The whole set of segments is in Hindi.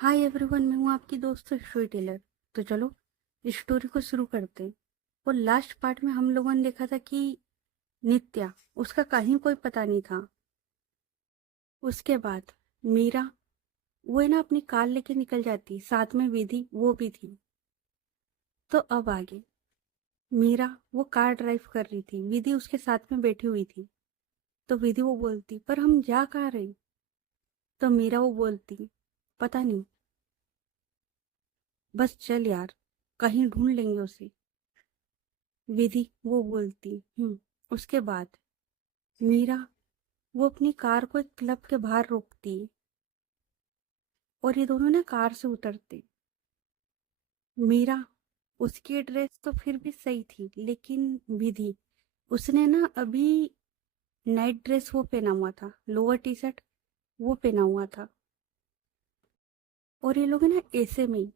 हाय एवरीवन, मैं हूँ आपकी दोस्त स्टोरी टेलर। तो चलो इस स्टोरी को शुरू करते हैं। और लास्ट पार्ट में हम लोगों ने देखा था कि नित्या, उसका कहीं कोई पता नहीं था। उसके बाद मीरा, वो है ना अपनी कार लेके निकल जाती, साथ में विधि वो भी थी। तो अब आगे मीरा वो कार ड्राइव कर रही थी, विधि उसके साथ में बैठी हुई थी। तो विधि वो बोलती, पर हम जा कहाँ रहे? तो मीरा वो बोलती, पता नहीं, बस चल यार, कहीं ढूंढ लेंगे उसे। विधि वो बोलती उसके बाद मीरा वो अपनी कार को एक क्लब के बाहर रोकती और ये दोनों ना कार से उतरते। मीरा, उसकी ड्रेस तो फिर भी सही थी, लेकिन विधि, उसने ना अभी नाइट ड्रेस वो पहना हुआ था, लोअर टी शर्ट वो पहना हुआ था। और ये लोग है ना ऐसे में ही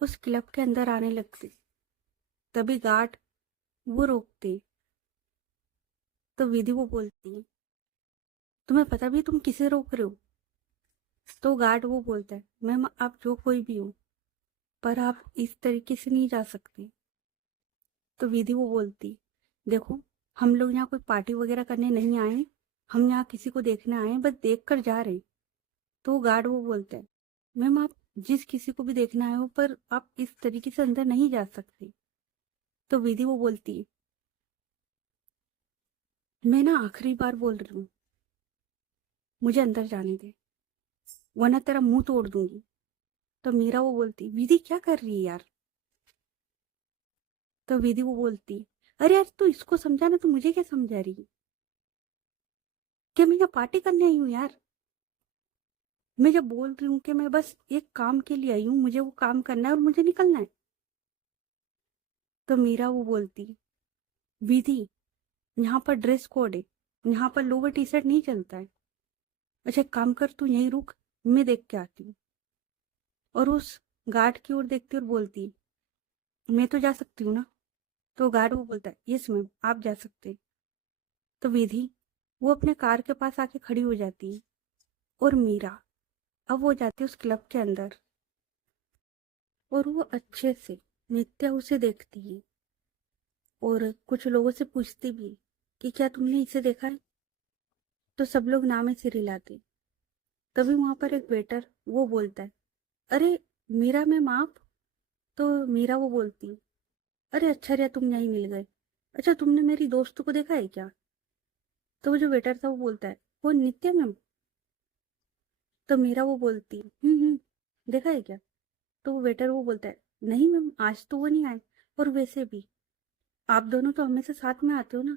उस क्लब के अंदर आने लगते। तभी गार्ड वो रोकते। तो विधि वो बोलती, तुम्हें पता भी है तुम किसे रोक रहे हो? तो गार्ड वो बोलता है, मैम आप जो कोई भी हो, पर आप इस तरीके से नहीं जा सकते। तो विधि वो बोलती, देखो, हम लोग यहाँ कोई पार्टी वगैरह करने नहीं आए, हम यहाँ किसी को देखने आए हैं, बस देख कर जा रहे हैं। तो गार्ड वो बोलता है, मैम आप जिस किसी को भी देखने आए हो, पर आप इस तरीके से अंदर नहीं जा सकते। तो विधि वो बोलती है, मैं ना आखिरी बार बोल रही हूँ, मुझे अंदर जाने दे, वरना तेरा मुंह तोड़ दूंगी। तो मीरा वो बोलती, विधि क्या कर रही है यार? तो विधि वो बोलती, अरे यार तू इसको समझा ना, तू मुझे क्या समझा रही है? क्या मैं यहाँ पार्टी करने आई हूँ यार? मैं जब बोल रही हूँ कि मैं बस एक काम के लिए आई हूँ, मुझे वो काम करना है और मुझे निकलना है। तो मीरा वो बोलती, विधि, यहाँ पर ड्रेस कोड है, यहाँ पर लोअर टी शर्ट नहीं चलता है। अच्छा एक काम कर, तू यहीं रुक, मैं देख के आती हूँ। और उस गार्ड की ओर देखती और बोलती, मैं तो जा सकती हूँ ना? तो गार्ड वो बोलता है, यस मैम आप जा सकते हैं। तो विधि वो अपने कार के पास आके खड़ी हो जाती है। और मीरा, अब वो जाती है उस क्लब के अंदर। और वो अच्छे से नित्या उसे देखती है और कुछ लोगों से पूछती भी कि क्या तुमने इसे देखा है? तो सब लोग नाम से रिलाते। तभी वहां पर एक वेटर वो बोलता है, अरे मीरा मैम आप? तो मीरा वो बोलती, अरे अच्छा रिया तुम यहीं मिल गए। अच्छा तुमने मेरी दोस्त को देखा है क्या? तो वो जो वेटर था वो बोलता है, वो नित्या मैम? तो मीरा वो बोलती, देखा है क्या? तो वो वेटर वो बोलता है, नहीं मैम आज तो वो नहीं आए, और वैसे भी आप दोनों तो हमेशा साथ में आते हो ना?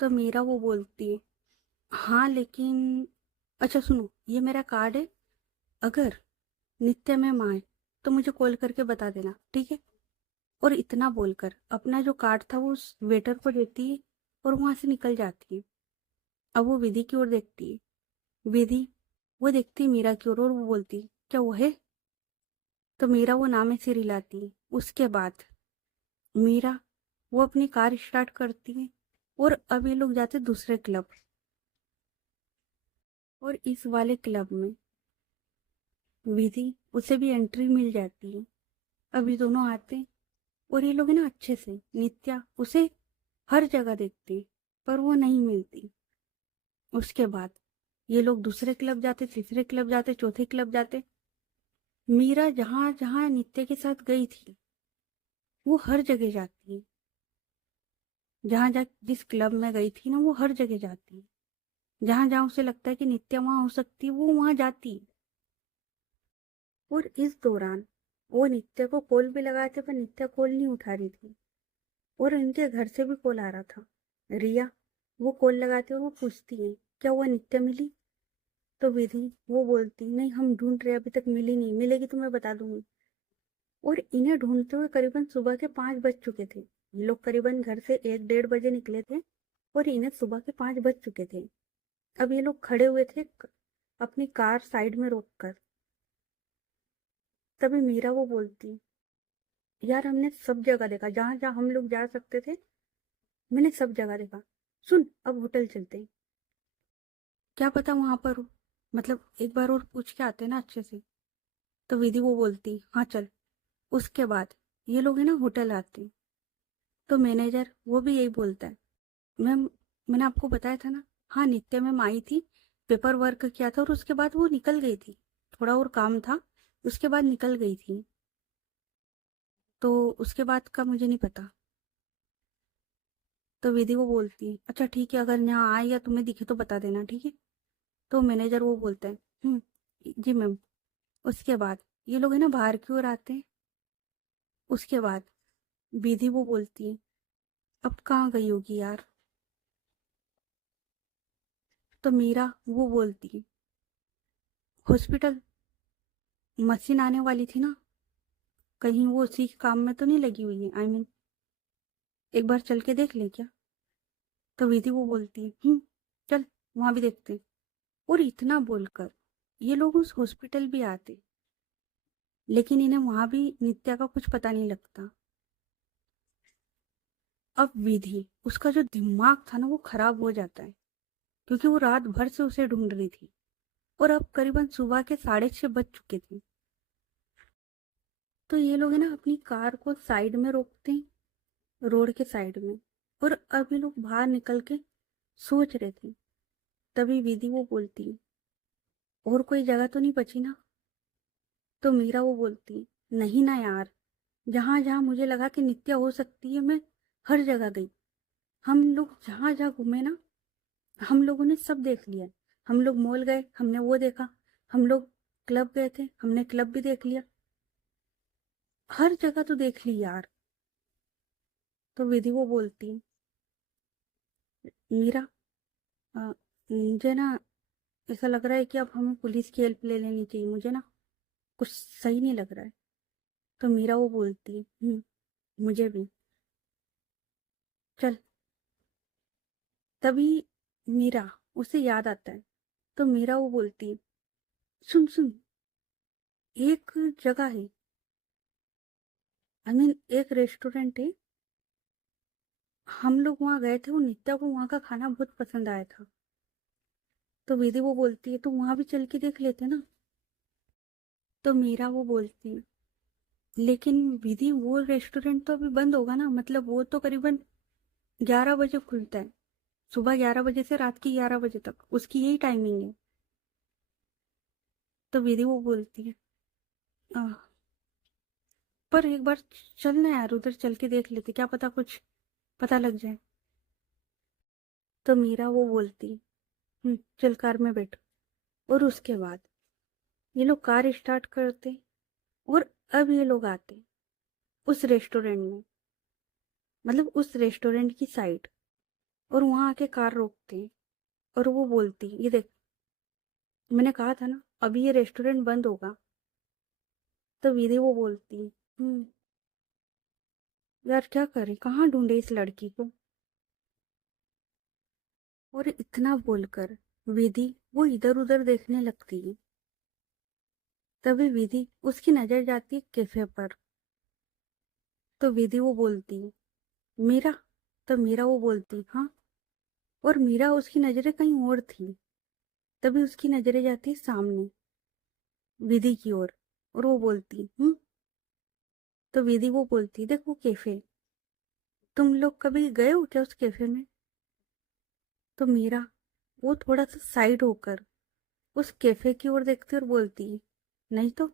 तो मीरा वो बोलती है, हाँ लेकिन, अच्छा सुनो, ये मेरा कार्ड है, अगर नित्या मैम आए तो मुझे कॉल करके बता देना, ठीक है? और इतना बोलकर अपना जो कार्ड था वो उस वेटर को देती है और वहां से निकल जाती है। अब वो विधि की ओर देखती है। विधि वो देखती है मीरा की ओर और वो बोलती है, क्या वो है? तो मीरा वो नाम से रिलाती है। उसके बाद मीरा वो अपनी कार स्टार्ट करती है और अब ये लोग जाते दूसरे क्लब। और इस वाले क्लब में विधि उसे भी एंट्री मिल जाती है। अब ये दोनों आते हैं और ये लोग है ना अच्छे से नित्या उसे हर जगह देखते, पर वो नहीं मिलती। उसके बाद ये लोग दूसरे क्लब जाते, तीसरे क्लब जाते, चौथे क्लब जाते। मीरा जहां जहां नित्या के साथ गई थी वो हर जगह जाती है। जहां जहां जिस क्लब में गई थी ना वो हर जगह जाती है। जहां जहां उसे लगता है कि नित्या वहां हो सकती है वो वहां जाती है। और इस दौरान वो नित्या को कॉल भी लगाए थे, पर नित्या कॉल नहीं उठा रही थी। और इनके घर से भी कॉल आ रहा था। रिया वो कॉल लगाती है और वो पूछती है, क्या हुआ, नित्या मिली? तो विधि वो बोलती, नहीं हम ढूंढ रहे, अभी तक मिली नहीं, मिलेगी तो मैं बता दूंगी। और इन्हें ढूंढते हुए करीबन सुबह के 5 बज चुके थे। ये लोग करीबन घर से 1-1:30 बजे निकले थे और इन्हें सुबह के 5 बज चुके थे। अब ये लोग खड़े हुए थे अपनी कार साइड में रोककर। तभी मीरा वो बोलती, यार हमने सब जगह देखा, जहां जहां हम लोग जा सकते थे मैंने सब जगह देखा। सुन अब होटल चलते हैं, क्या पता वहां पर हो, मतलब एक बार और पूछ के आते ना अच्छे से। तो विधि वो बोलती हाँ चल। उसके बाद ये लोग है ना होटल आते। तो मैनेजर वो भी यही बोलता है, मैम मैंने आपको बताया था ना। हाँ नित्या मैम आई थी, पेपर वर्क किया था और उसके बाद वो निकल गई थी। थोड़ा और काम था, उसके बाद निकल गई थी। तो उसके बाद का मुझे नहीं पता। तो विधि वो बोलती है अच्छा ठीक है, अगर यहाँ आए या तुम्हें दिखे तो बता देना, ठीक है। तो मैनेजर वो बोलता है जी मैम। उसके बाद ये लोग है ना बाहर की ओर आते हैं। उसके बाद विधि वो बोलती है अब कहाँ गई होगी यार। तो मीरा वो बोलती है हॉस्पिटल, मशीन आने वाली थी ना, कहीं वो उसी काम में तो नहीं लगी हुई है। आई मीन एक बार चल के देख ले क्या। तो विधि वो बोलती है चल वहां भी देखते हैं। और इतना बोलकर ये लोग उस हॉस्पिटल भी आते, लेकिन इन्हें वहां भी नित्या का कुछ पता नहीं लगता। अब विधि उसका जो दिमाग था ना वो खराब हो जाता है, क्योंकि वो रात भर से उसे ढूंढ रही थी और अब करीबन सुबह के 6:30 बज चुके थे। तो ये लोग है ना अपनी कार को साइड में रोकते हैं, रोड के साइड में। और अब ये लोग बाहर निकल के सोच रहे थे। तभी विधि वो बोलती है और कोई जगह तो नहीं बची ना। तो मीरा वो बोलती है नहीं ना यार, जहां जहां मुझे लगा कि नित्या हो सकती है मैं हर जगह गई। हम लोग जहां जहां घूमे ना, हम लोगों ने सब देख लिया। हम लोग मॉल गए, हमने वो देखा। हम लोग क्लब गए थे, हमने क्लब भी देख लिया। हर जगह तो देख ली यार। तो विधि वो बोलती है मीरा, मुझे ना ऐसा लग रहा है कि अब हमें पुलिस की हेल्प ले लेनी चाहिए, मुझे ना कुछ सही नहीं लग रहा है। तो मीरा वो बोलती है मुझे भी, चल। तभी मीरा उसे याद आता है। तो मीरा वो बोलती है सुन सुन, एक जगह है, आई मीन एक रेस्टोरेंट है। हम लोग वहाँ गए थे, वो नित्या को वहाँ का खाना बहुत पसंद आया था। तो विधि वो बोलती है तो वहाँ भी चल के देख लेते ना। तो मीरा वो बोलती है लेकिन विधि वो रेस्टोरेंट तो अभी बंद होगा ना, मतलब वो तो करीबन 11 बजे खुलता है। सुबह 11 बजे से रात की 11 बजे तक उसकी यही टाइमिंग है। तो विधि वो बोलती है "आह, पर एक बार चलना यार, उधर चल के देख लेते, क्या पता कुछ पता लग जाए। तो मीरा वो बोलती है चल कार में बैठ। और उसके बाद ये लोग कार स्टार्ट करते और अब ये लोग आते उस रेस्टोरेंट में, मतलब उस रेस्टोरेंट की साइड। और वहां आके कार रोकते हैं। और वो बोलती ये देख, मैंने कहा था ना अभी ये रेस्टोरेंट बंद होगा। तो विधि वो बोलती है यार क्या करे, कहाँ ढूंढे इस लड़की को। और इतना बोलकर विधि वो इधर उधर देखने लगती है। तभी विधि उसकी नजर जाती है कैफे पर। तो विधि वो बोलती है मीरा। तो मीरा वो बोलती हाँ। और मीरा उसकी नजरें कहीं और थी। तभी उसकी नजरें जाती है सामने विधि की ओर। और वो बोलती तो विधि वो बोलती देखो कैफे, तुम लोग कभी गए हो क्या उस कैफे में। तो मीरा वो थोड़ा सा साइड होकर उस कैफे की ओर देखती और बोलती है नहीं तो,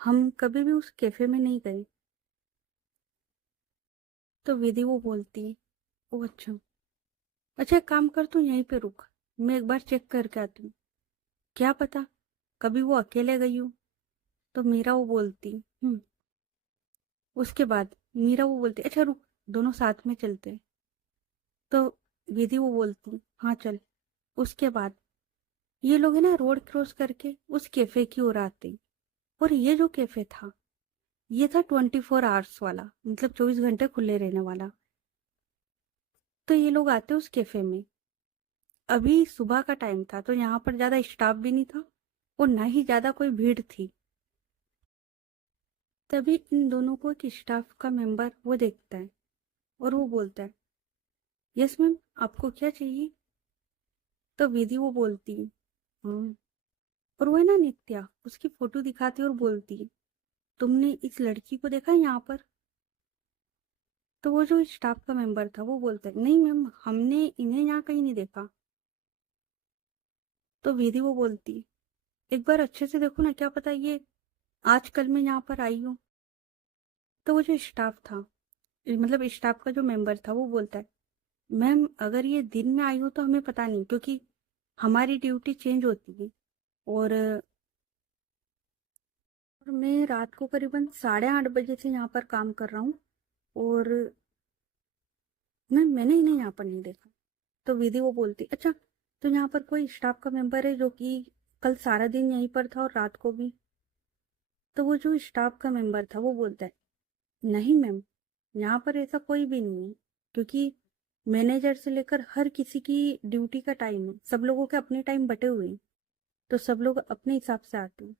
हम कभी भी उस कैफे में नहीं गए। तो विधि वो बोलती है ओ अच्छा, अच्छा एक काम कर, तू यहीं पे रुक, मैं एक बार चेक करके आती हूँ, क्या पता कभी वो अकेले गई हो। तो मीरा वो बोलती उसके बाद मीरा वो बोलती अच्छा रुक, दोनों साथ में चलते हैं। तो विधि वो बोलती हाँ चल। उसके बाद ये लोग है ना रोड क्रॉस करके उस कैफे की ओर आते। और ये जो कैफे था ये था 24 आवर्स वाला, मतलब 24 घंटे खुले रहने वाला। तो ये लोग आते उस कैफे में। अभी सुबह का टाइम था तो यहाँ पर ज्यादा स्टाफ भी नहीं था और ना ही ज्यादा कोई भीड़ थी। तभी इन दोनों को एक स्टाफ का मेंबर वो देखता है और वो बोलता है यस मैम, आपको क्या चाहिए। तो विधि वो बोलती है और वो है ना नित्या, उसकी फोटो दिखाती और बोलती, तुमने इस लड़की को देखा है यहाँ पर? तो वो जो स्टाफ का मेंबर था वो बोलता है, नहीं मैम, हमने इन्हें यहाँ कहीं नहीं देखा। तो विधि वो बोलती, एक बार अच्छे से देखो ना, क्या पता ये आजकल मैं यहाँ पर आई हूँ। तो वो जो स्टाफ था, मतलब स्टाफ का जो मेंबर था, वो बोलता है, मैम अगर ये दिन में आई हो तो हमें पता नहीं, क्योंकि हमारी ड्यूटी चेंज होती है। और मैं रात को करीबन 8:30 बजे से यहाँ पर काम कर रहा हूँ, और मैंने इन्हें यहाँ पर नहीं देखा। तो विधि वो बोलती, अच्छा, तो यहाँ पर कोई स्टाफ का मेंबर है जो कि कल सारा दिन यहीं पर था और रात को भी? तो वो जो स्टाफ का मेंबर था वो बोलता है, नहीं मैम, यहाँ पर ऐसा कोई भी नहीं है, क्योंकि मैनेजर से लेकर हर किसी की ड्यूटी का टाइम है, सब लोगों के अपने टाइम बटे हुए हैं, तो सब लोग अपने हिसाब से आते हैं।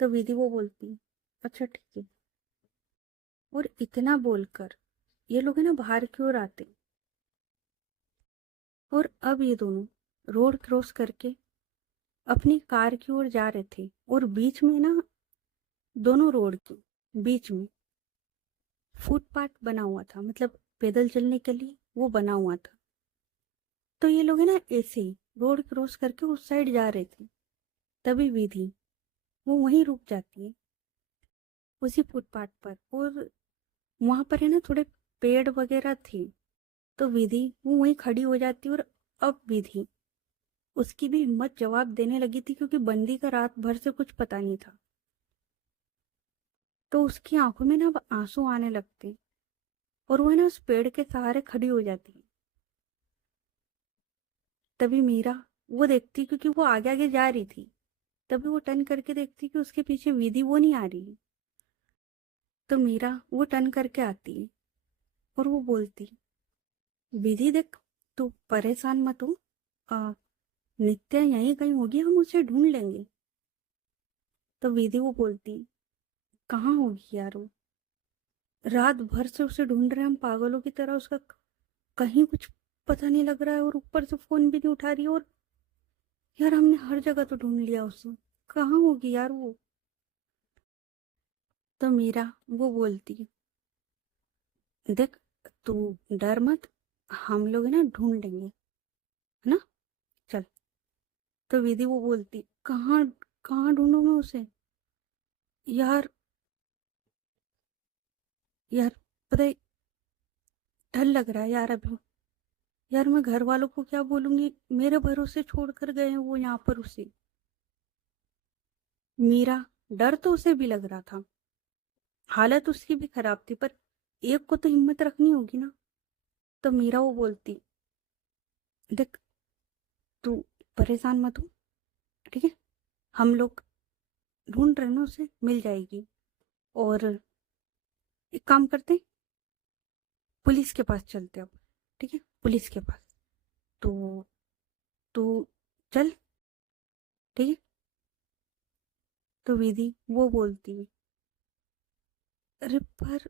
तो विधि वो बोलती, अच्छा ठीक है। और इतना बोलकर ये लोग है ना बाहर की ओर आते, और अब ये दोनों रोड क्रॉस करके अपनी कार की ओर जा रहे थे, और बीच में ना, दोनों रोड के बीच में फुटपाथ बना हुआ था, मतलब पैदल चलने के लिए वो बना हुआ था। तो ये लोग है ना ऐसे ही रोड क्रॉस करके उस साइड जा रहे थे, तभी विधि वो वहीं रुक जाती है, उसी फुटपाथ पर। और वहां पर है ना थोड़े पेड़ वगैरह थे, तो विधि वो वहीं खड़ी हो जाती। और अब विधि, उसकी भी हिम्मत जवाब देने लगी थी, क्योंकि बंदी का रात भर से कुछ पता नहीं था। तो उसकी आंखों में ना अब आंसू आने लगते, और वो है ना उस पेड़ के सहारे खड़ी हो जाती है। तभी मीरा वो देखती, क्योंकि वो आगे आगे जा रही थी, तभी वो टर्न करके देखती कि उसके पीछे विधि वो नहीं आ रही। तो मीरा वो टर्न करके आती है, और वो बोलती, विधि देख, तू परेशान मत हो, आ, नित्या यहीं कहीं होगी, हम उसे ढूंढ लेंगे। तो विधि वो बोलती, कहाँ होगी यार वो, रात भर से उसे ढूंढ रहे हैं हम पागलों की तरह, उसका कहीं कुछ पता नहीं लग रहा है, और ऊपर से फोन भी नहीं उठा रही है। और यार हमने हर जगह तो ढूंढ लिया उसे, कहाँ होगी यार वो? तो मीरा वो बोलती, देख, तू डर मत, हम लोग है ना ढूंढ लेंगे, है ना, चल। तो विधि वो बोलती, कहाँ कहाँ ढूंढूं मैं उसे? यार, यार, पता है, डर लग रहा है यार अभी। यार मैं घर वालों को क्या बोलूंगी, मेरे भरोसे छोड़ कर गए हैं वो यहाँ पर उसे। मीरा, डर तो उसे भी लग रहा था, हालत उसकी भी खराब थी, पर एक को तो हिम्मत रखनी होगी ना। तो मीरा वो बोलती, देख, तू परेशान मत हो, ठीक है, हम लोग ढूंढ रहे हैं ना उसे, मिल जाएगी। और एक काम करते, पुलिस के पास चलते अब, ठीक है, पुलिस के पास। तो तू चल, ठीक है। तो विधि वो बोलती है, अरे पर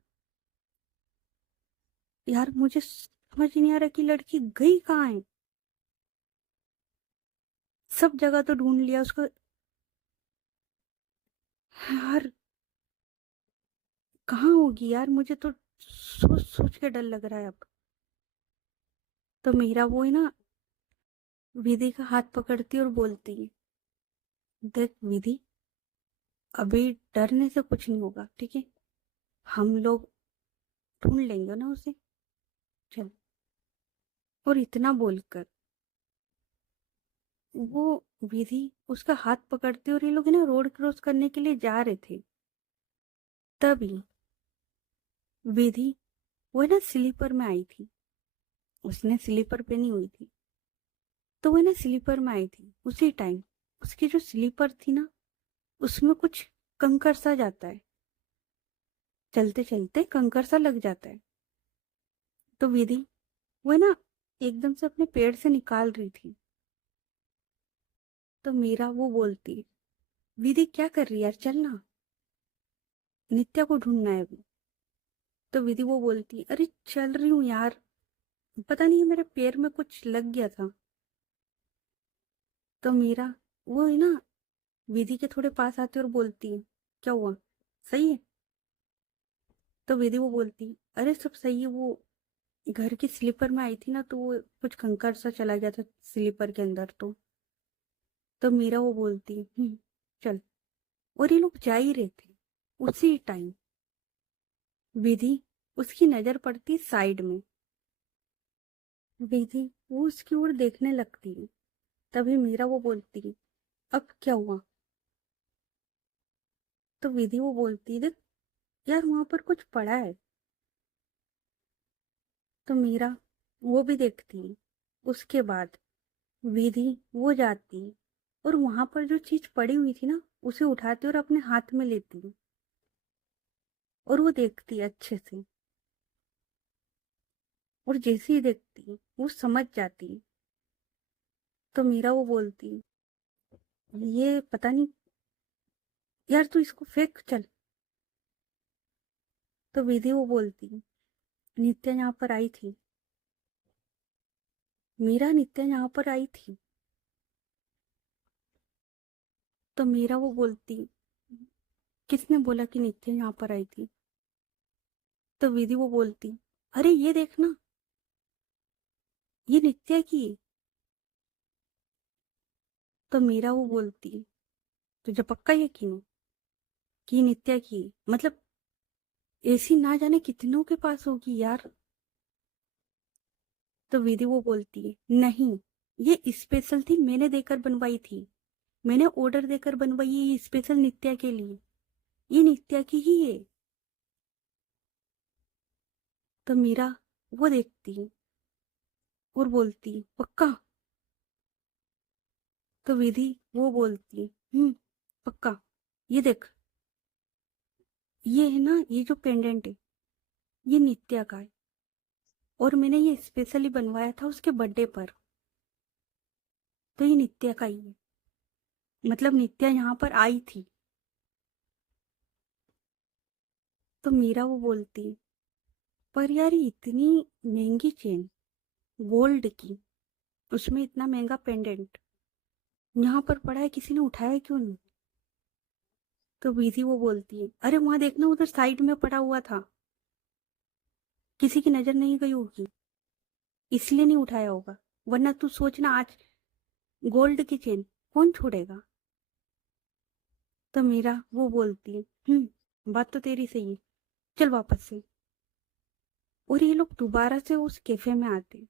यार मुझे समझ नहीं आ रहा कि लड़की गई कहाँ है, सब जगह तो ढूंढ लिया उसको, यार कहाँ होगी यार, मुझे तो सोच सोच के डर लग रहा है अब। तो मीरा वो है ना विधि का हाथ पकड़ती और बोलती है, देख विधि, अभी डरने से कुछ नहीं होगा, ठीक है, हम लोग ढूंढ लेंगे ना उसे, चल। और इतना बोलकर वो विधि उसका हाथ पकड़ते, और ये लोग है ना रोड क्रॉस करने के लिए जा रहे थे, तभी विधि वो है ना स्लीपर में आई थी, उसने स्लीपर पहनी हुई थी। तो वो है ना स्लीपर में आई थी उसी टाइम, उसकी जो स्लीपर थी ना, उसमें कुछ कंकर सा जाता है, चलते चलते कंकर सा लग जाता है। तो विधि वो है ना एकदम से अपने पेड़ से निकाल रही थी। तो मीरा वो बोलती, विधि क्या कर रही है यार, चल ना, नित्या को ढूंढना है अभी। तो विधि वो बोलती, अरे चल रही हूँ यार, पता नहीं मेरे पैर में कुछ लग गया था। तो मीरा वो है ना विधि के थोड़े पास आती और बोलती है, क्या हुआ, सही है? तो विधि वो बोलती, अरे सब सही है, वो घर की स्लीपर में आई थी ना, तो वो कुछ कंकड़ सा चला गया था स्लीपर के अंदर। तो मीरा वो बोलती, चल। और ये लोग जा ही रहे थे। उसी टाइम विधि, उसकी नजर पड़ती साइड में। विधि वो उसकी ओर देखने लगती है। तभी मीरा वो बोलती, अब क्या हुआ? तो विधि वो बोलती, देख यार, वहां पर कुछ पड़ा है। तो मीरा वो भी देखती है। उसके बाद विधि वो जाती और वहां पर जो चीज पड़ी हुई थी ना, उसे उठाती और अपने हाथ में लेती और वो देखती अच्छे से। और जैसे ही देखती वो समझ जाती। तो मीरा वो बोलती, ये पता नहीं यार, तू इसको फेंक चल। तो विधि वो बोलती, नित्या यहाँ पर आई थी। मीरा, नित्या यहाँ पर आई थी। तो मीरा वो बोलती, किसने बोला कि नित्या यहाँ पर आई थी? तो विधि वो बोलती, अरे ये देखना, ये नित्या की है। तो मीरा वो बोलती, तुझे पक्का यकीन है कि ये नित्या की है? मतलब ऐसी ना जाने कितनों के पास होगी यार। तो विधि वो बोलती, नहीं, ये स्पेशल थी, मैंने देकर बनवाई थी। मैंने ऑर्डर देकर बनवाई है ये स्पेशल नित्या के लिए। ये नित्या की ही है। तो मीरा वो देखती और बोलती, पक्का? तो विधि वो बोलती, पक्का। ये देख, ये है ना, ये जो पेंडेंट है, ये नित्या का है। और मैंने ये स्पेशली बनवाया था उसके बर्थडे पर। तो ये नित्या का ही है। मतलब नित्या यहाँ पर आई थी। तो मीरा वो बोलती, पर यार ये इतनी महंगी चेन, गोल्ड की, उसमें इतना महंगा पेंडेंट यहाँ पर पड़ा है, किसी ने उठाया क्यों नहीं? तो विधि वो बोलती है, अरे वहां देखना, उधर साइड में पड़ा हुआ था, किसी की नजर नहीं गई होगी, इसलिए नहीं उठाया होगा। वरना तू सोचना, आज गोल्ड की चेन कौन छोड़ेगा? तो मीरा वो बोलती है, बात तो तेरी सही है, चल वापस से। और ये लोग दोबारा से उस कैफे में आते।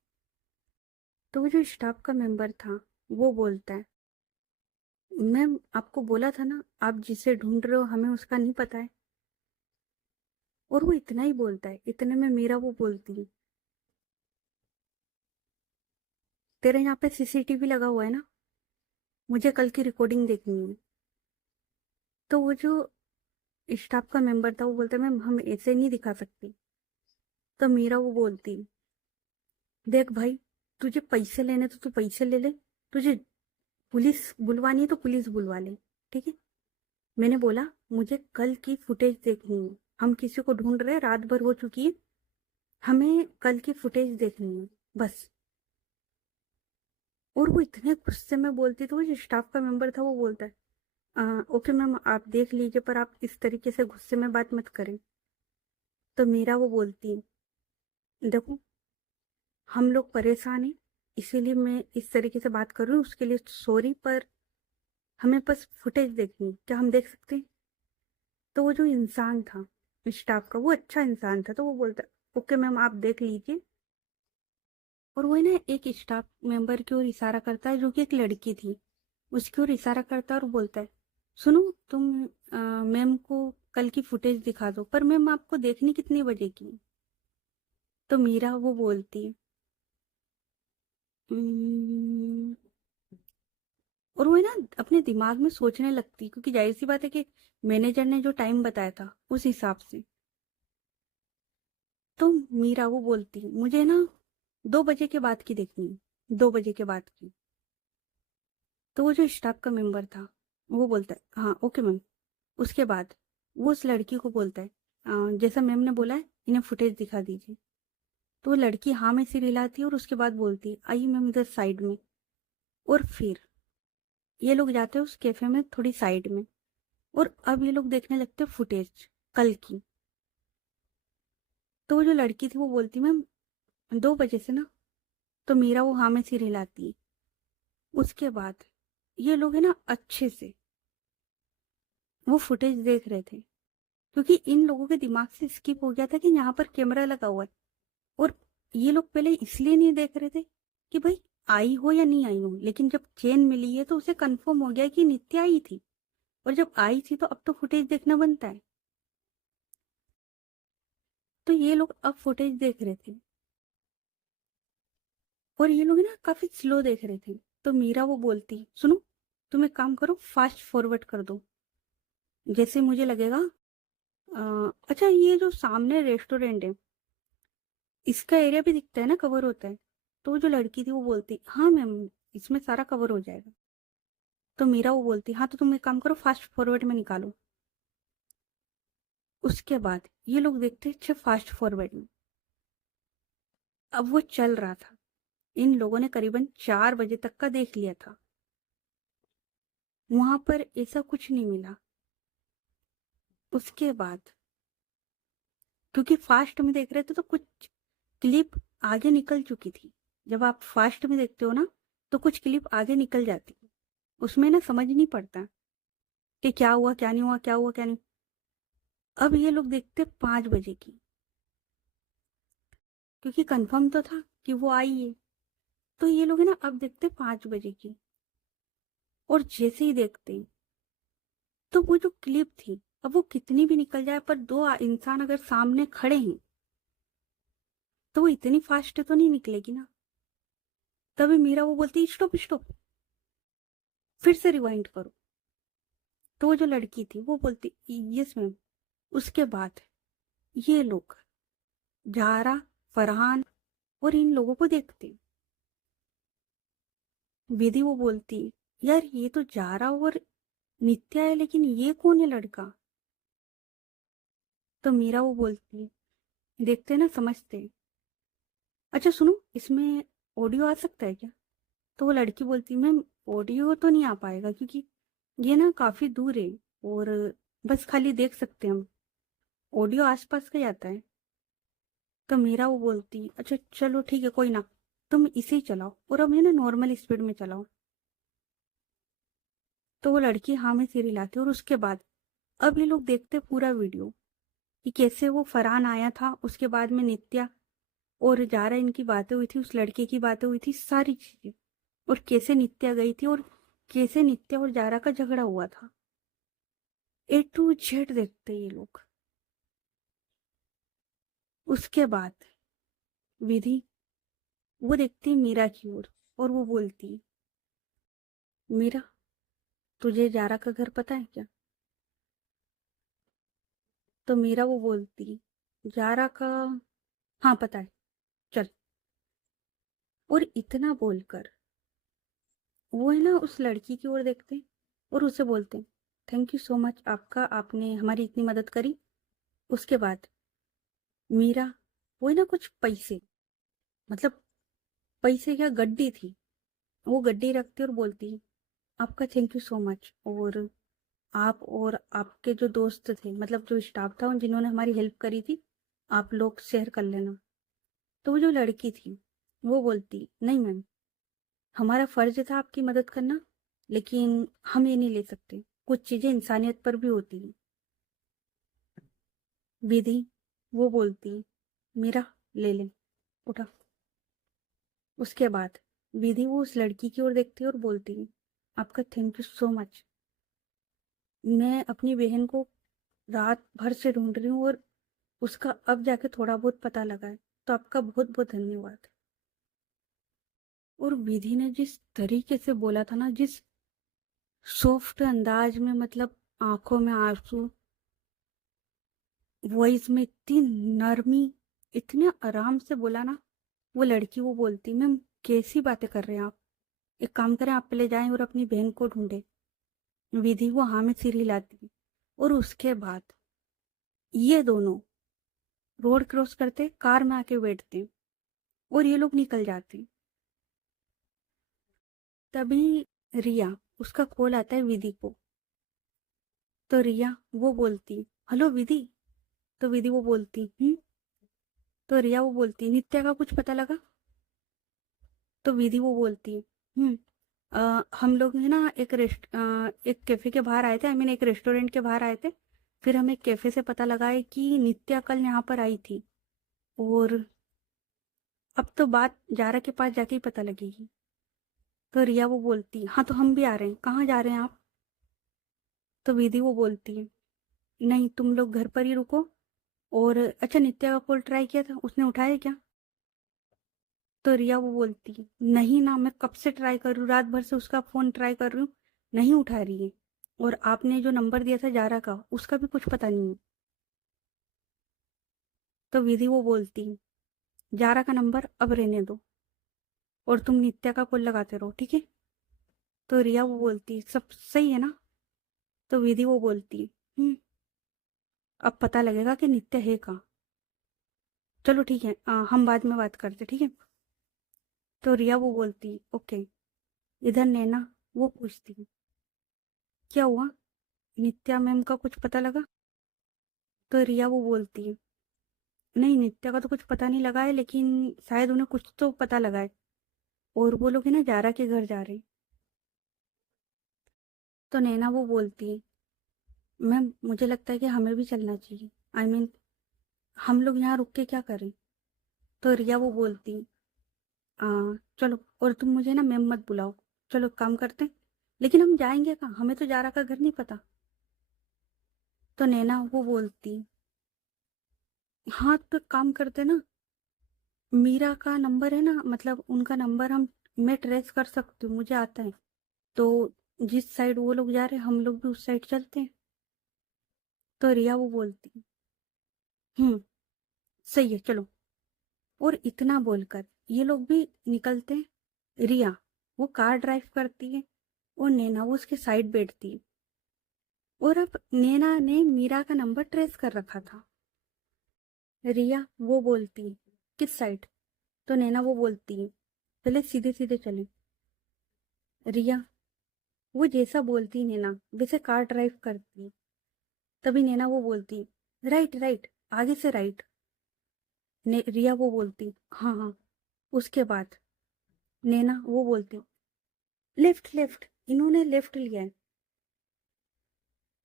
तो वो जो स्टाफ का मेंबर था, वो बोलता है, मैम आपको बोला था ना, आप जिसे ढूंढ रहे हो हमें उसका नहीं पता है। और वो इतना ही बोलता है। इतने में मीरा वो बोलती है, तेरे यहाँ पे सीसीटीवी लगा हुआ है ना, मुझे कल की रिकॉर्डिंग देखनी है। तो वो जो स्टाफ का मेंबर था वो बोलता है, मैम हम ऐसे नहीं दिखा सकते। तो मीरा वो बोलती, देख भाई, तुझे पैसे लेने तो तू पैसे ले ले, तुझे पुलिस बुलवानी है तो पुलिस बुलवा ले, ठीक है? मैंने बोला मुझे कल की फुटेज देखनी है, हम किसी को ढूंढ रहे हैं, रात भर हो चुकी है, हमें कल की फुटेज देखनी है, बस। और वो इतने गुस्से में बोलती, तो वो जो स्टाफ का मेंबर था वो बोलता है, ओके मैम आप देख लीजिए, पर आप इस तरीके से गुस्से में बात मत करें। तो मीरा वो बोलती है, देखो हम लोग परेशान हैं, इसीलिए मैं इस तरीके से बात कर रही हूँ, उसके लिए सॉरी, पर हमें बस फुटेज देखनी है, क्या हम देख सकते हैं? तो वो जो इंसान था स्टाफ का, वो अच्छा इंसान था, तो वो बोलता, ओके मैम आप देख लीजिए। और वो है ना, एक स्टाफ मेंबर की ओर इशारा करता है, जो कि एक लड़की थी, उसकी ओर इशारा करता है और बोलता है, सुनो तुम मैम को कल की फुटेज दिखा दो, पर मैम आपको देखनी कितने बजे की है? तो मीरा वो बोलती है, "हम्म," और वो है ना अपने दिमाग में सोचने लगती, क्योंकि जाहिर सी बात है कि मैनेजर ने जो टाइम बताया था उस हिसाब से। तो मीरा वो बोलती, मुझे ना 2 बजे के बाद की देखनी है, 2 बजे के बाद की। तो वो जो स्टाफ का मेंबर था वो बोलता है, हाँ ओके मैम। उसके बाद वो उस लड़की को बोलता है, जैसा मैम ने बोला है इन्हें फुटेज दिखा दीजिए। तो वो लड़की हाँ में सिर हिलाती है और उसके बाद बोलती है, आइए मैम इधर साइड में। और फिर ये लोग जाते हैं उस कैफे में थोड़ी साइड में, और अब ये लोग देखने लगते हैं फुटेज कल की। तो वो जो लड़की थी वो बोलती, मैम 2 बजे से ना। तो मीरा वो हाँ में सिर हिलाती है। उसके बाद ये लोग है ना अच्छे से वो फुटेज देख रहे थे, क्योंकि इन लोगों के दिमाग से स्किप हो गया था कि यहाँ पर कैमरा लगा हुआ है। और ये लोग पहले इसलिए नहीं देख रहे थे कि भाई आई हो या नहीं आई हो, लेकिन जब चेन मिली है तो उसे कंफर्म हो गया कि नित्या आई थी, और जब आई थी तो अब तो फुटेज देखना बनता है। तो ये लोग अब फुटेज देख रहे थे, और ये लोग ना काफी स्लो देख रहे थे। तो मीरा वो बोलती, सुनो तुम एक काम करो, फास्ट फॉरवर्ड कर दो, जैसे मुझे लगेगा। अच्छा, ये जो सामने रेस्टोरेंट है इसका एरिया भी दिखता है ना, कवर होता है। तो वो जो लड़की थी वो बोलती, हाँ मैम इसमें सारा कवर हो जाएगा। तो मीरा वो बोलती, हाँ तो तुम एक काम करो, फास्ट फॉरवर्ड में निकालो। उसके बाद ये लोग देखते अच्छे फास्ट फॉरवर्ड में। अब वो चल रहा था, इन लोगों ने करीबन 4 बजे तक का देख लिया था। वहां पर ऐसा कुछ नहीं मिला। उसके बाद क्योंकि फास्ट में देख रहे थे तो कुछ क्लिप आगे निकल चुकी थी। जब आप फास्ट में देखते हो ना तो कुछ क्लिप आगे निकल जाती है, उसमें ना समझ नहीं पड़ता कि क्या हुआ क्या नहीं हुआ, क्या हुआ क्या नहीं। अब ये लोग देखते 5 बजे की, क्योंकि कंफर्म तो था कि वो आई है। तो ये लोग है ना अब देखते 5 बजे की, और जैसे ही देखते तो वो जो क्लिप थी, अब वो कितनी भी निकल जाए पर दो इंसान अगर सामने खड़े हैं तो वो इतनी फास्ट तो नहीं निकलेगी ना। तभी मीरा वो बोलती, स्टॉप स्टॉप, फिर से रिवाइंड करो। तो वो जो लड़की थी वो बोलती, यस मैम। उसके बाद ये लोग जारा, फरहान और इन लोगों को देखते। विधि वो बोलती, यार ये तो जारा और नित्या है, लेकिन ये कौन है लड़का। तो मीरा वो बोलती, देखते ना समझते। अच्छा सुनो, इसमें ऑडियो आ सकता है क्या। तो वो लड़की बोलती, मैम ऑडियो तो नहीं आ पाएगा, क्योंकि ये ना काफी दूर है, और बस खाली देख सकते हैं हम, ऑडियो आसपास का ही आता है। तो मीरा वो बोलती, अच्छा चलो ठीक है कोई ना, तुम इसे ही चलाओ, और अब ये ना नॉर्मल स्पीड में चलाओ। तो वो लड़की हाँ में सिर हिलाती, और उसके बाद अब ये लोग देखते पूरा वीडियो कि कैसे वो फरहान आया था, उसके बाद में नित्या और जारा इनकी बातें हुई थी, उस लड़के की बातें हुई थी, सारी चीजें, और कैसे नित्या गई थी, और कैसे नित्या और जारा का झगड़ा हुआ था। A to Z देखते ये लोग। उसके बाद विधि वो देखती मीरा की ओर, और वो बोलती, मीरा तुझे जारा का घर पता है क्या। तो मीरा वो बोलती, जारा का, हाँ पता है, चल। और इतना बोलकर वो है ना उस लड़की की ओर देखते और उसे बोलते, थैंक यू सो मच आपका, आपने हमारी इतनी मदद करी। उसके बाद मीरा वो है ना कुछ पैसे, मतलब पैसे क्या, गड्डी थी, वो गड्डी रखती और बोलती, आपका थैंक यू सो मच, और आप और आपके जो दोस्त थे, मतलब जो स्टाफ था जिन्होंने हमारी हेल्प करी थी, आप लोग शेयर कर लेना। तो वो जो लड़की थी वो बोलती, नहीं मैम, हमारा फर्ज था आपकी मदद करना, लेकिन हम ये नहीं ले सकते, कुछ चीजें इंसानियत पर भी होती हैं। विधि वो बोलती, मेरा ले ले, उठा। उसके बाद विधि वो उस लड़की की ओर देखती है और बोलती है, आपका थैंक यू सो मच, मैं अपनी बहन को रात भर से ढूंढ रही हूँ, और उसका अब जाके थोड़ा बहुत पता लगा है, तो आपका बहुत बहुत धन्यवाद। और विधि ने जिस तरीके से बोला था ना, जिस सॉफ्ट अंदाज में, मतलब आंखों में आंसू, वॉइस में इतनी नरमी, इतने आराम से बोला ना। वो लड़की वो बोलती, मैम कैसी बातें कर रहे हैं आप, एक काम करें आप पहले जाएं और अपनी बहन को ढूंढे। विधि वो हाँ में सिर हिलाती, और उसके बाद ये दोनों रोड क्रॉस करते, कार में आके बैठते, और ये लोग निकल जाते। तभी रिया उसका कॉल आता है विधि को। तो रिया वो बोलती, हेलो विधि। तो विधि वो बोलती, तो रिया वो बोलती, नित्या का कुछ पता लगा? तो विधि वो बोलती, हम लोग है ना एक कैफे के बाहर आए थे, आई मीन एक रेस्टोरेंट के बाहर आए थे। फिर हम एक कैफे से पता लगाए कि नित्या कल यहाँ पर आई थी, और अब तो बात जारा के पास जाके ही पता लगेगी। तो रिया वो बोलती, हाँ तो हम भी आ रहे हैं, कहाँ जा रहे हैं आप? तो विधि वो बोलती है, नहीं तुम लोग घर पर ही रुको। और अच्छा, नित्या का कॉल ट्राई किया था, उसने उठाया क्या? तो रिया वो बोलती, नहीं ना, मैं कब से ट्राई कर रही हूँ, रात भर से उसका फोन ट्राई कर रही हूँ, नहीं उठा रही है। और आपने जो नंबर दिया था जारा का, उसका भी कुछ पता नहीं है। तो विधि वो बोलती, जारा का नंबर अब रहने दो, और तुम नित्या का कॉल लगाते रहो, ठीक है? तो रिया वो बोलती, सब सही है ना? तो विधि वो बोलती, अब पता लगेगा कि नित्या है कहाँ। चलो ठीक है, हम बाद में बात करते, ठीक है? तो रिया वो बोलती, ओके। इधर नैना वो पूछती, क्या हुआ, नित्या मैम का कुछ पता लगा? तो रिया वो बोलती है, नहीं नित्या का तो कुछ पता नहीं लगा है, लेकिन शायद उन्हें कुछ तो पता लगा है, और वो लोग है ना जारा के घर जा रहे हैं। तो नैना वो बोलती है, मैम मुझे लगता है कि हमें भी चलना चाहिए, आई मीन हम लोग यहाँ रुक के क्या करें? तो रिया वो बोलती, आ, चलो, और तुम मुझे ना मैम मत बुलाओ, चलो काम करते हैं। लेकिन हम जाएंगे कहाँ, हमें तो जारा का घर नहीं पता। तो नैना वो बोलती, हाँ तो काम करते ना, मीरा का नंबर है ना, मतलब उनका नंबर मैं ट्रेस कर सकती हूँ, मुझे आता है। तो जिस साइड वो लोग जा रहे हैं, हम लोग भी उस साइड चलते हैं। तो रिया वो बोलती, हम्म, सही है चलो। और इतना बोलकर ये लोग भी निकलते हैं। रिया वो कार ड्राइव करती है, और नैना वो उसके साइड बैठती है। और अब नैना ने मीरा का नंबर ट्रेस कर रखा था। रिया वो बोलती, किस साइड? तो नैना वो बोलती है, पहले सीधे सीधे चले। रिया वो जैसा बोलती नैना वैसे कार ड्राइव करती। तभी नैना वो बोलती, राइट राइट, आगे से राइट। रिया वो बोलती, हाँ हाँ। उसके बाद नैना वो बोलती, लेफ्ट लेफ्ट, इन्होंने लेफ्ट लिया है।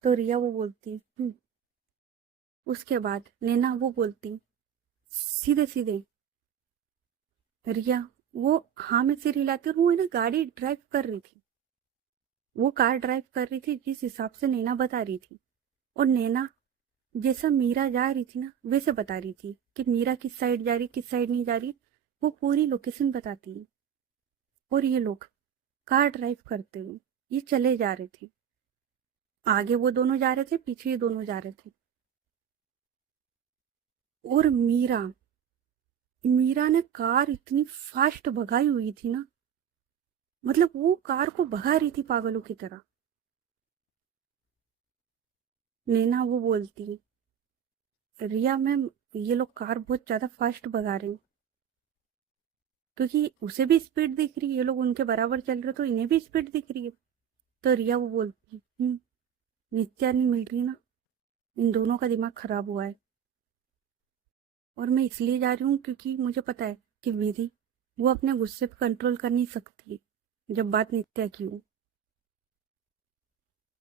तो रिया वो बोलती, उसके बाद नैना वो बोलती, सीधे सीधे। रिया वो हाँ में सिर हिलाती, और वो है ना गाड़ी ड्राइव कर रही थी, वो कार ड्राइव कर रही थी जिस हिसाब से नैना बता रही थी। और नैना जैसा मीरा जा रही थी ना वैसे बता रही थी कि मीरा किस साइड जा रही, किस साइड नहीं जा रही, वो पूरी लोकेशन बताती है। और ये लोग कार ड्राइव करते हुए ये चले जा रहे थे, आगे वो दोनों जा रहे थे, पीछे ये दोनों जा रहे थे। और मीरा मीरा ने कार इतनी फास्ट भगाई हुई थी ना, मतलब वो कार को भगा रही थी पागलों की तरह। नैना वो बोलती, रिया मैम ये लोग कार बहुत ज्यादा फास्ट भगा रहे हैं, क्योंकि उसे भी स्पीड दिख रही है, ये लोग उनके बराबर चल रहे तो इन्हें भी स्पीड दिख रही है। तो रिया वो बोलती, नित्या नहीं मिल रही ना, इन दोनों का दिमाग खराब हुआ है। और मैं इसलिए जा रही हूँ क्योंकि मुझे पता है कि विधि वो अपने गुस्से पे कंट्रोल कर नहीं सकती जब बात नित्या की हो।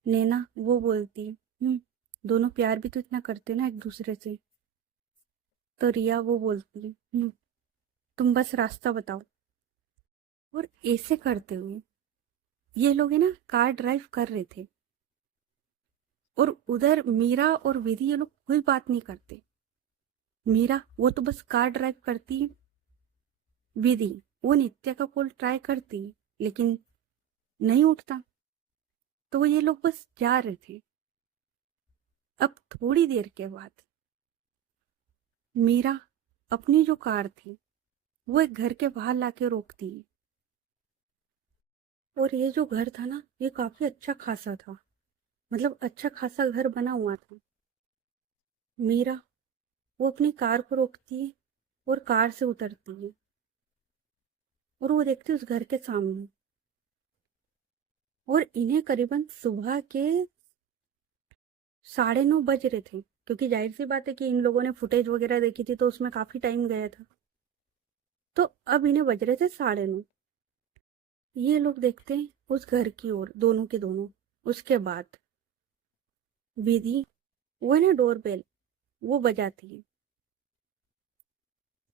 नैना वो बोलती, दोनों प्यार भी तो इतना करते ना एक दूसरे से। तो रिया वो बोलती, तुम बस रास्ता बताओ। और ऐसे करते हुए ये लोग है ना कार ड्राइव कर रहे थे, और उधर मीरा और विधि ये लोग कोई बात नहीं करते। मीरा वो तो बस कार ड्राइव करती है, विधि वो नित्या का कॉल ट्राई करती है, लेकिन नहीं उठता। तो ये लोग बस जा रहे थे। अब थोड़ी देर के बाद मीरा अपनी जो कार थी वो एक घर के बाहर लाके रोकती है। और ये जो घर था ना ये काफी अच्छा खासा था, मतलब अच्छा खासा घर बना हुआ था। मीरा वो अपनी कार को रोकती है, और कार से उतरती है, और वो देखती है उस घर के सामने और इन्हें करीबन सुबह के 9:30 बज रहे थे, क्योंकि जाहिर सी बात है कि इन लोगों ने फुटेज वगैरह देखी थी तो उसमें काफी टाइम गया था। तो अब इन्हें बज रहे थे 9:30। ये लोग देखते हैं उस घर की ओर, दोनों के दोनों। उसके बाद विधि, वो है ना डोरबेल, वो बजाती है।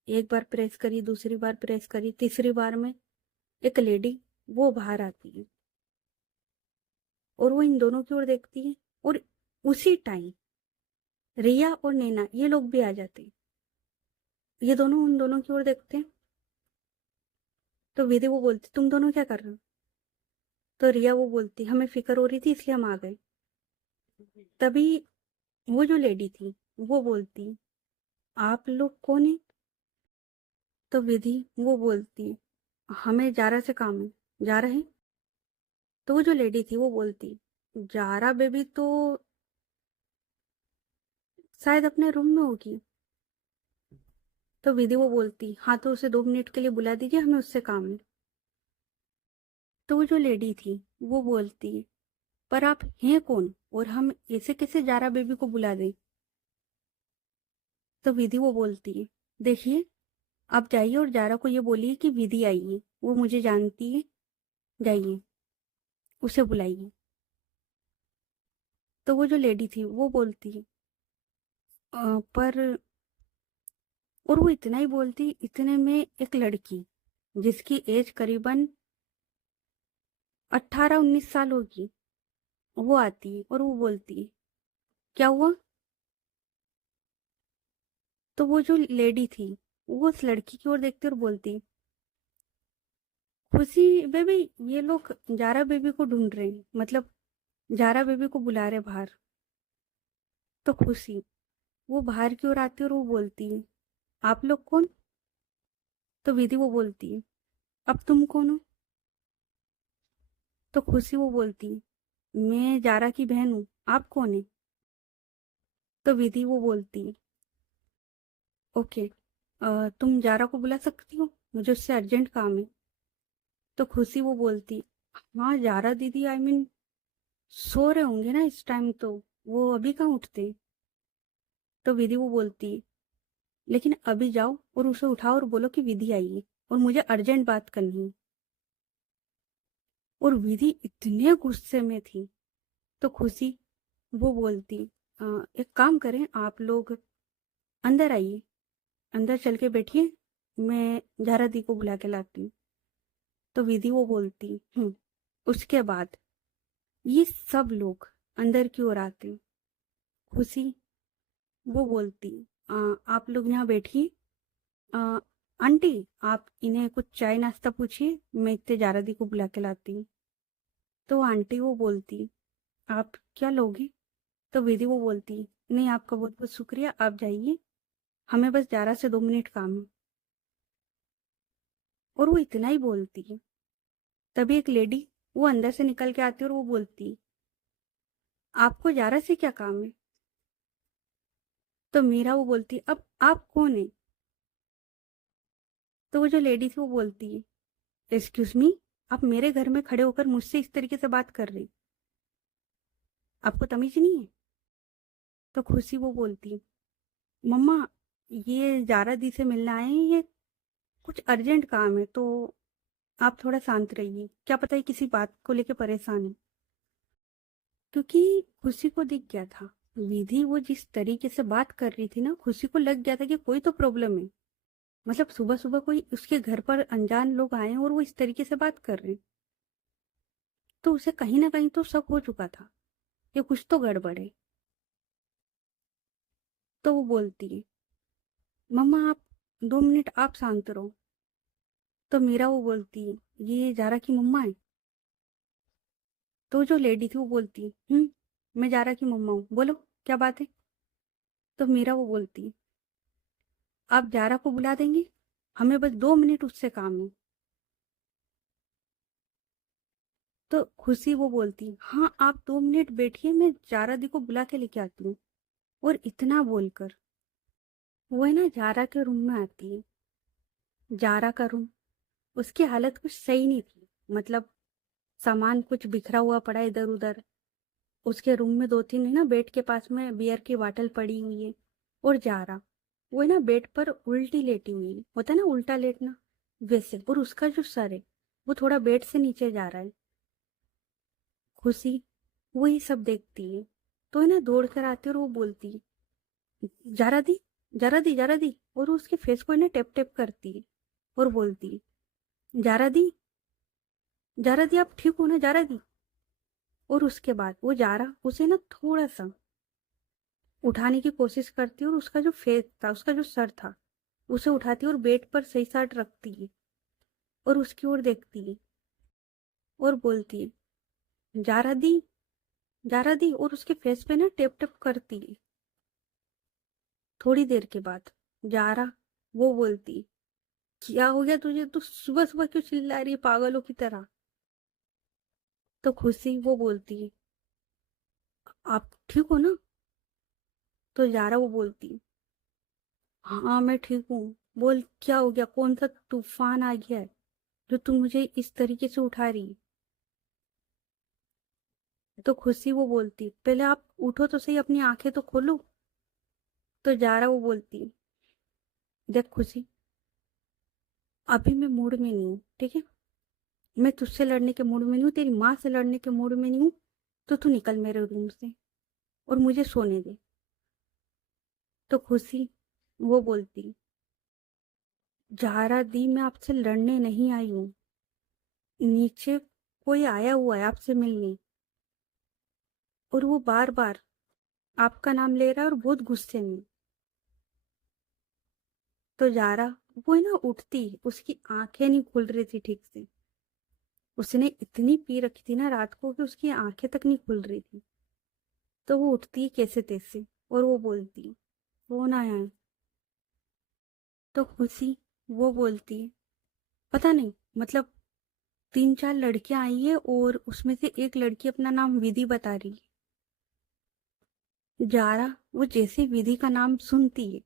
एक बार प्रेस करी, दूसरी बार प्रेस करी, तीसरी बार में एक लेडी वो बाहर आती है और वो इन दोनों की ओर देखती है। और उसी टाइम रिया और नैना ये लोग भी आ जाते हैं। ये दोनों उन दोनों की ओर देखते हैं। तो विधि वो बोलती, तुम दोनों क्या कर रहे हो? तो रिया वो बोलती, हमें फिक्र हो रही थी इसलिए हम आ गए। तभी वो जो लेडी थी वो बोलती, आप लोग कौन है? तो विधि वो बोलती, हमें जारा से काम है, जा रहे हैं। तो वो जो लेडी थी वो बोलती, जारा बेबी तो शायद अपने रूम में होगी। तो विधि वो बोलती, हाँ तो उसे 2 मिनट के लिए बुला दीजिए, हमें उससे काम है। तो वो जो लेडी थी वो बोलती, पर आप हैं कौन और हम ऐसे कैसे जारा बेबी को बुला दें? तो विधि वो बोलती है, देखिए आप जाइए और जारा को ये बोलिए कि विधि आई है, वो मुझे जानती है, जाइए उसे बुलाइए। तो वो जो लेडी थी वो बोलती है, पर, और वो इतना ही बोलती, इतने में एक लड़की जिसकी एज करीबन 18-19 साल होगी वो आती है और वो बोलती है, क्या हुआ? तो वो जो लेडी थी वो उस लड़की की ओर देखती और बोलती, खुशी बेबी, ये लोग जारा बेबी को ढूंढ रहे हैं, मतलब जारा बेबी को बुला रहे बाहर। तो खुशी वो बाहर की ओर आती है और वो बोलती है, आप लोग कौन? तो विधि वो बोलती है, अब तुम कौन हो? तो खुशी वो बोलती है, मैं जारा की बहन हूँ, आप कौन है? तो विधि वो बोलती है, ओके, तुम जारा को बुला सकती हो, मुझे उससे अर्जेंट काम है। तो खुशी वो बोलती, हाँ जारा दीदी, आई मीन सो रहे होंगे ना इस टाइम, तो वो अभी कहाँ उठते? तो विधि वो बोलती, लेकिन अभी जाओ और उसे उठाओ और बोलो कि विधि आई है और मुझे अर्जेंट बात करनी है। और विधि इतने गुस्से में थी। तो खुशी वो बोलती, एक काम करें, आप लोग अंदर आइए, अंदर चल के बैठिए, मैं जारा दी को बुला के लाती हूँ। तो विधि वो बोलती, उसके बाद ये सब लोग अंदर की ओर आते हैं। खुशी वो बोलती, आप लोग यहाँ बैठिए, अ, आंटी आप इन्हें कुछ चाय नाश्ता पूछिए, मैं इतने जारा दी को बुला के लाती हूँ। तो आंटी वो बोलती, आप क्या लोगे? तो विधि वो बोलती, नहीं आपका बहुत बहुत शुक्रिया, आप जाइए, हमें बस जारा से 2 मिनट काम है। और वो इतना ही बोलती है। तभी एक लेडी वो अंदर से निकल के आती है और वो बोलती, आपको जारा से क्या काम है? तो मीरा वो बोलती, अब आप कौन है? तो वो जो लेडी थी वो बोलती है, एक्सक्यूज मी, आप मेरे घर में खड़े होकर मुझसे इस तरीके से बात कर रही, आपको तमीज नहीं है? तो खुशी वो बोलती, मम्मा ये जारा दी से मिलने आए हैं, ये कुछ अर्जेंट काम है, तो आप थोड़ा शांत रहिए, क्या पता है किसी बात को लेकर परेशान है। क्योंकि खुशी को दिख गया था, विधि वो जिस तरीके से बात कर रही थी ना, खुशी को लग गया था कि कोई तो प्रॉब्लम है। मतलब सुबह सुबह कोई उसके घर पर अनजान लोग आए हैं और वो इस तरीके से बात कर रहे हैं, तो उसे कहीं ना कहीं तो शक हो चुका था कि कुछ तो गड़बड़ है। तो वो बोलती है, मम्मा आप 2 मिनट आप शांत रहो। तो मीरा वो बोलती है, ये जारा की मम्मा है। तो जो लेडी थी वो बोलती, मैं जारा की मम्मा हूँ, बोलो क्या बात है? तो मीरा वो बोलती, आप जारा को बुला देंगे, हमें बस 2 मिनट उससे काम है। तो खुशी वो बोलती, हाँ आप 2 मिनट बैठिए, मैं जारा दी को बुला के लेके आती हूँ। और इतना बोलकर वो है ना जारा के रूम में आती है। जारा का रूम, उसकी हालत कुछ सही नहीं थी, मतलब सामान कुछ बिखरा हुआ पड़ा है इधर उधर। उसके रूम में 2-3 है ना, बेड के पास में बियर की बॉटल पड़ी हुई है। और जा रहा, वो है ना बेड पर उल्टी लेटी हुई है, होता है ना उल्टा लेटना, वैसे। और उसका जो सर है वो थोड़ा बेड से नीचे जा रहा है। खुशी वो ये सब देखती है, तो है ना दौड़ कर आती है और वो बोलती है, जारा दी, जारा दी, जारा दी। और वो उसके फेस को है ना टेप टेप करती है और बोलती है, जारा दी, जारा दी, आप ठीक हो ना जारा दी। और उसके बाद वो जारा उसे ना थोड़ा सा उठाने की कोशिश करती है और उसका जो फेस था, उसका जो सर था, उसे उठाती है और बेड पर सही साट रखती है और उसकी ओर देखती है और बोलती है, जारा दी, जारा दी। और उसके फेस पे ना टेप टेप करती है। थोड़ी देर के बाद जारा वो बोलती, क्या हो गया तुझे, तू सुबह सुबह क्यों चिल्ला रही है पागलों की तरह। तो खुशी वो बोलती है, आप ठीक हो ना। तो जारा वो बोलती, हाँ मैं ठीक हूँ। बोल क्या हो गया, कौन सा तूफान आ गया है जो तुम मुझे इस तरीके से उठा रही है? तो खुशी वो बोलती, पहले आप उठो तो सही, अपनी आंखें तो खोलो। तो जारा वो बोलती, देख खुशी, अभी मैं मूड में नहीं हूँ, ठीक है। मैं तुझसे लड़ने के मूड में नहीं हूँ, तेरी माँ से लड़ने के मूड में नहीं हूँ। तो तू निकल मेरे रूम से और मुझे सोने दे। तो खुशी वो बोलती, जारा दी, मैं आपसे लड़ने नहीं आई हूँ, नीचे कोई आया हुआ है आपसे मिलने, और वो बार बार आपका नाम ले रहा है और बहुत गुस्से में। तो जारा वो है ना उठती, उसकी आंखें नहीं खुल रही थी ठीक से। उसने इतनी पी रखी थी ना रात को कि उसकी आंखें तक नहीं खुल रही थी। तो वो उठती है कैसे तैसे और वो बोलती, कौन आया है। तो खुशी वो बोलती है, पता नहीं, मतलब 3-4 लड़कियां आई है और उसमें से एक लड़की अपना नाम विधि बता रही है। जारा वो जैसे विधि का नाम सुनती है,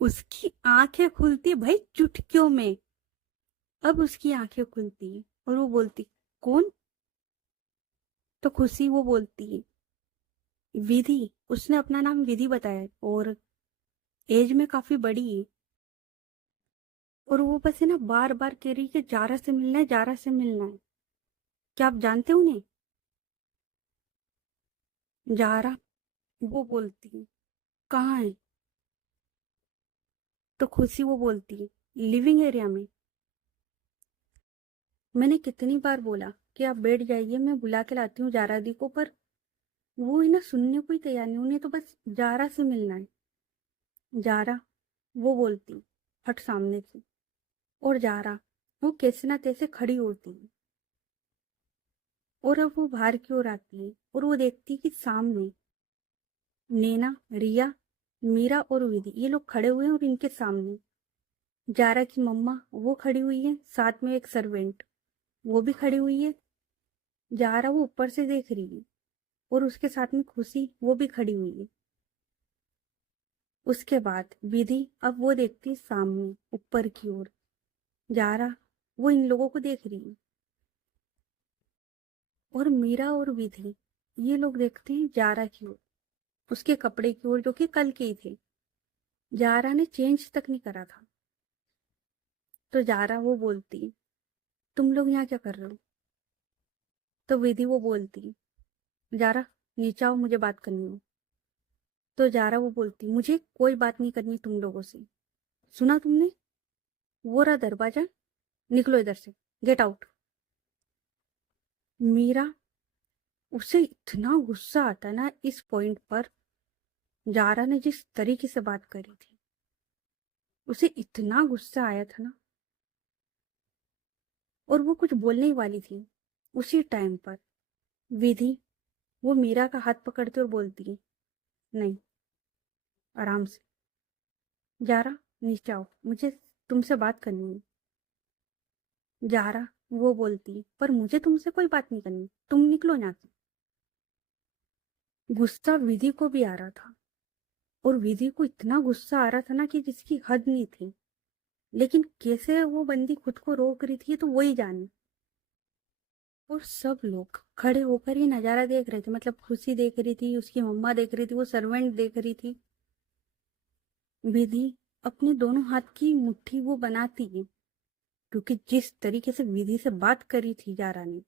उसकी आंखें खुलती है भाई चुटकियों में। अब उसकी आंखें खुलती है और वो बोलती, कौन। तो खुशी वो बोलती है, विधि, उसने अपना नाम विधि बताया है और एज में काफी बड़ी है। और वो बस है ना बार बार कह रही है कि जारा से मिलना है, जारा से मिलना है। क्या आप जानते हो उन्हें? जारा वो बोलती है, कहाँ है। तो खुशी वो बोलती है, लिविंग एरिया में। मैंने कितनी बार बोला कि आप बैठ जाइए, मैं बुला के लाती हूँ जारा दी को, पर वो है ना सुनने को ही तैयार नहीं, उन्हें तो बस जारा से मिलना है। जारा वो बोलती, हट सामने से। और जारा वो कैसे ना तैसे खड़ी होती है और अब वो बाहर की ओर आती है और वो देखती है कि सामने नैना, रिया, मीरा और विधि ये लोग खड़े हुए हैं और इनके सामने जारा की मम्मा वो खड़ी हुई है, साथ में एक सर्वेंट वो भी खड़ी हुई है। जारा वो ऊपर से देख रही है और उसके साथ में खुशी वो भी खड़ी हुई है। उसके बाद विधि अब वो देखती है सामने ऊपर की ओर। जारा वो इन लोगों को देख रही है और मीरा और विधि ये लोग देखते हैं जारा की ओर, उसके कपड़े की ओर जो कि कल के ही थे। जारा ने चेंज तक नहीं करा था। तो जारा वो बोलती, तुम लोग यहाँ क्या कर रहे हो। तो विधि वो बोलती, जारा नीचे आओ, मुझे बात करनी हो। तो जारा वो बोलती, मुझे कोई बात नहीं करनी तुम लोगों से। सुना तुमने, वो रहा दरवाजा, निकलो इधर से, गेट आउट। मीरा, उसे इतना गुस्सा आता ना इस पॉइंट पर, जारा ने जिस तरीके से बात करी थी, उसे इतना गुस्सा आया था ना। और वो कुछ बोलने ही वाली थी, उसी टाइम पर विधि वो मीरा का हाथ पकड़ती और बोलती है, नहीं, आराम से, जारा नीचे आओ, मुझे तुमसे बात करनी है। जारा वो बोलती, पर मुझे तुमसे कोई बात नहीं करनी, तुम निकलो यहाँ से। गुस्सा विधि को भी आ रहा था और विधि को इतना गुस्सा आ रहा था ना कि जिसकी हद नहीं थी। लेकिन कैसे वो बंदी खुद को रोक रही थी तो वही जाने। और सब लोग खड़े होकर ये नजारा देख रहे थे। मतलब खुशी देख रही थी, उसकी मम्मा देख रही थी, वो सर्वेंट देख रही थी। विधि अपने दोनों हाथ की मुट्ठी वो बनाती है, क्योंकि जिस तरीके से विधि से बात करी थी जारा ने,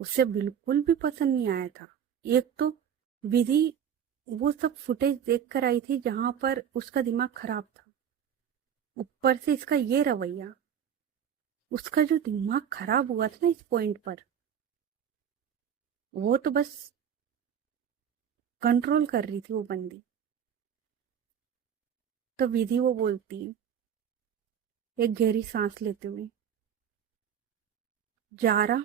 उससे बिल्कुल भी पसंद नहीं आया था। एक तो विधि वो सब फुटेज देख कर आई थी जहां पर उसका दिमाग खराब था, ऊपर से इसका ये रवैया। उसका जो दिमाग खराब हुआ था ना इस पॉइंट पर, वो तो बस कंट्रोल कर रही थी वो बंदी। तो विधि वो बोलती है, एक गहरी सांस लेते हुए, जारा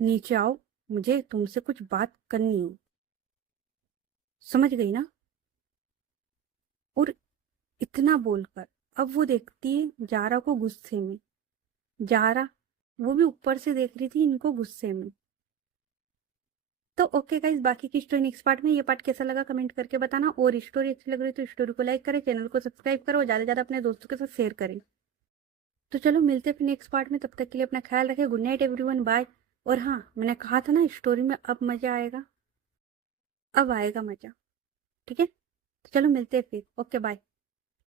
नीचे आओ, मुझे तुमसे कुछ बात करनी है। समझ गई ना? और इतना बोलकर अब वो देखती है जारा को गुस्से में। जारा वो भी ऊपर से देख रही थी इनको गुस्से में। तो ओके गाइस, बाकी की स्टोरी नेक्स्ट पार्ट में। ये पार्ट कैसा लगा कमेंट करके बताना, और स्टोरी अच्छी लग रही है तो स्टोरी को लाइक करें, चैनल को सब्सक्राइब करो, ज्यादा से ज्यादा अपने दोस्तों के साथ शेयर करें। तो चलो मिलते हैं फिर नेक्स्ट पार्ट में, तब तक के लिए अपना ख्याल रखें। Good night everyone, bye. और हाँ, मैंने कहा था ना स्टोरी में अब मजा आएगा, अब आएगा मजा। ठीक है, तो चलो मिलते हैं फिर। Okay bye.